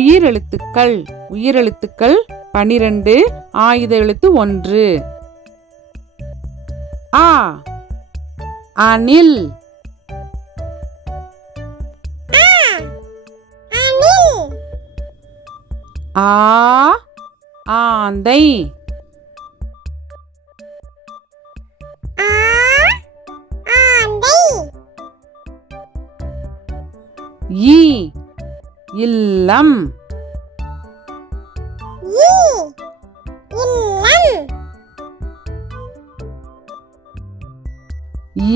உயிரெழுத்துக்கள். உயிரெழுத்துக்கள் 12, ஆயுத எழுத்து 1. ஆ அணில். ஆ ஆந்தை. ஈ இல்லம்.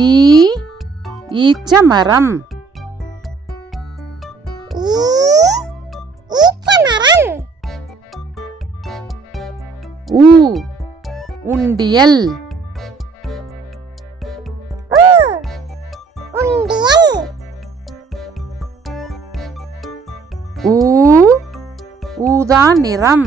ஈ ஈச்சமரம். ஊ உண்டியல். ஊ ஊதா நிறம்.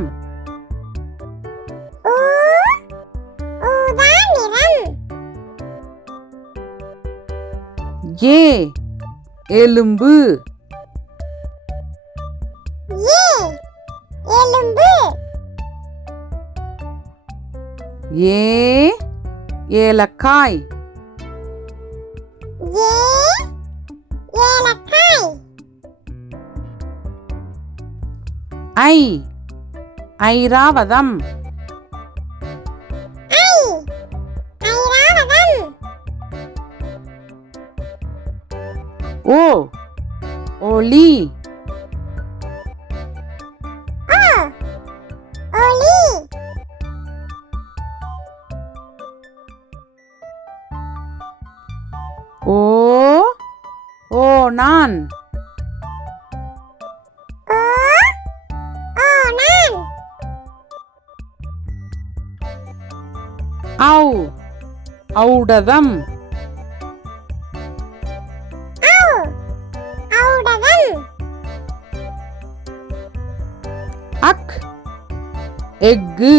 ஏ எலும்பு. ஏ ஏலக்காய். ஐ ஐராவதம். ஓ ஒளி. ஓ ஓணான். ஔ ஔடதம். அக் எக்கு.